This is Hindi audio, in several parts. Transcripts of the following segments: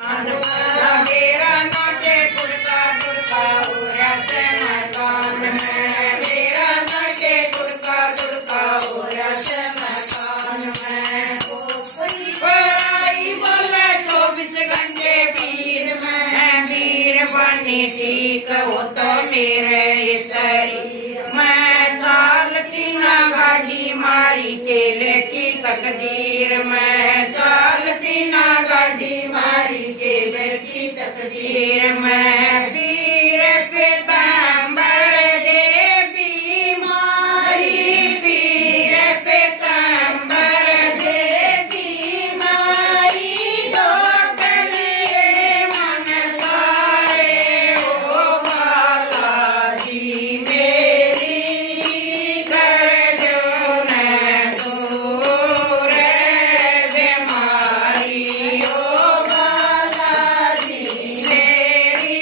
मेरा नाचे कुर्ता कुर्ता हो रहा से मकान में। मेरा नाचे कुर्ता कुर्ता हो रहा से मकान में। पराई बोले 24 घंटे वीर में। वीर बनी ठीक हो तो मेरे शरीर में। चालती ना गाड़ी मारी केले की तकदीर में। चालती ना गाड़ी मारी केले की तकदीर में। वीर पीताम्बर देवी मारी। वीर पीताम्बर देवी मारी। दो कलिए मन सारे ओ बालाजी मेरी कर दो न दूर बीमारी ओ बालाजी मेरी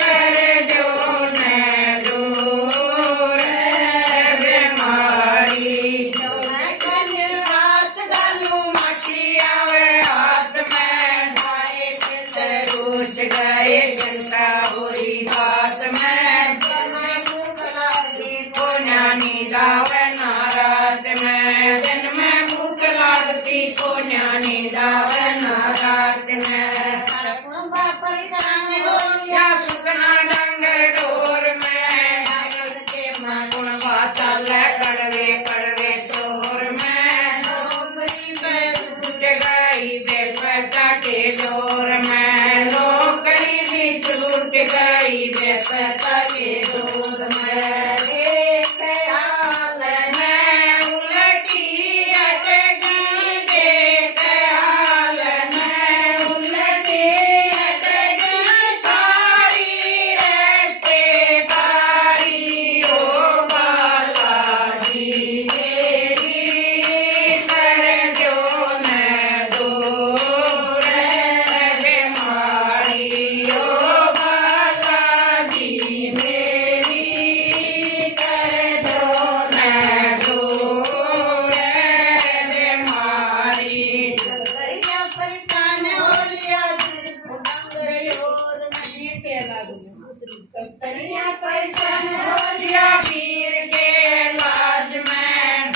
कर दो न दूर बीमारी। हाथ डालू मची आवे हाथ में। धारे चित्र रूठ गए जनता हुई बात में। को न्यानी दावे नारात में। जन में भूख लागती को न्यानी दावे नारात में। या सुखना डंगर डोर में। गुणवा चल कड़वे कड़वे चोर में। छूट गई बेपता के जोर में। नौकरी भी छूट गई बेपता के जोर में। एक हाल में उलटी अटकी। एक हाल में उलटी अटकी। सारी रिश्तेदारी ओ बालाजी मेरी कर दो न दूर बीमारी ओ बालाजी मेरी कर दो न दूर बीमारी। परेशान हो लिया परेशान हो लिया वीर के लाज में।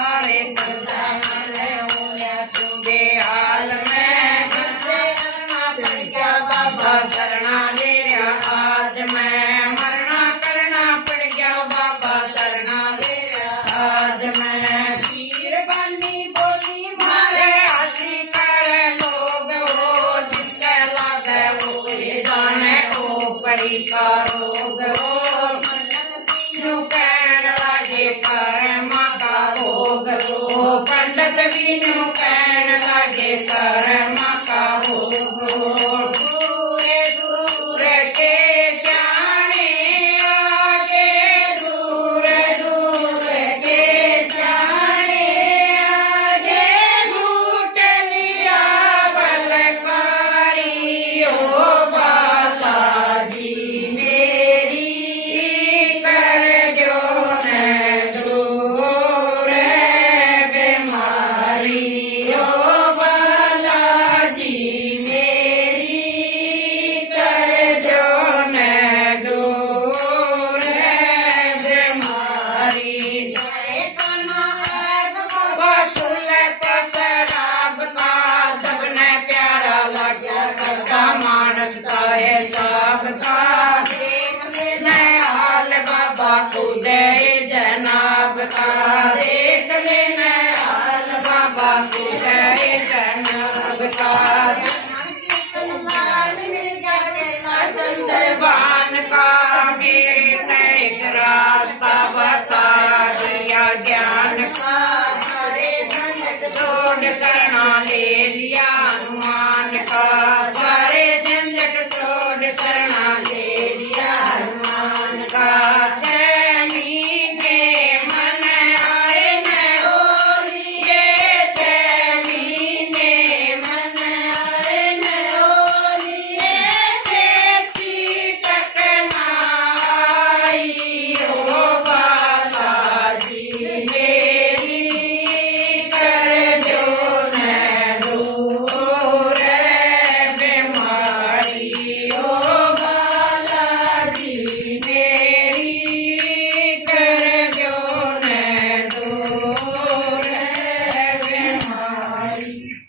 अरे करता मरे होया सुबे हाल में। करना पड़ गया बाबा शरणा ले रहा आज मैं। मरना करना पड़ गया बाबा शरणा ले रहा आज मैं। वीर बनी बोली मारे हंसी करे लोग हो। जिसके लागे वो ये जाने ओ परी का रोग हो। यूं कहन लागे परमा का भोग हो। पंडित भी यूं कहन लागे